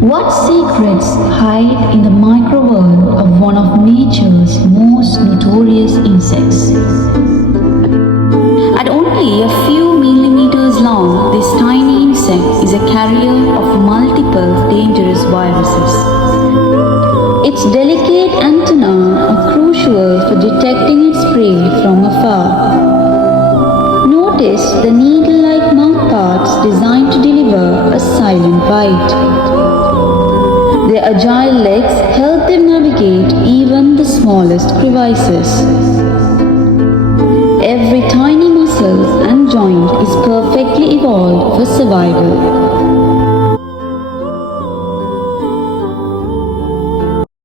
What secrets hide in the microworld of one of nature's most notorious insects? At only a few millimeters long, this tiny insect is a carrier of multiple dangerous viruses. Its delicate antennae are crucial for detecting its prey from afar. Notice the needle-like mouthparts designed to deliver a silent bite. Their agile legs help them navigate even the smallest crevices. Every tiny muscle and joint is perfectly evolved for survival.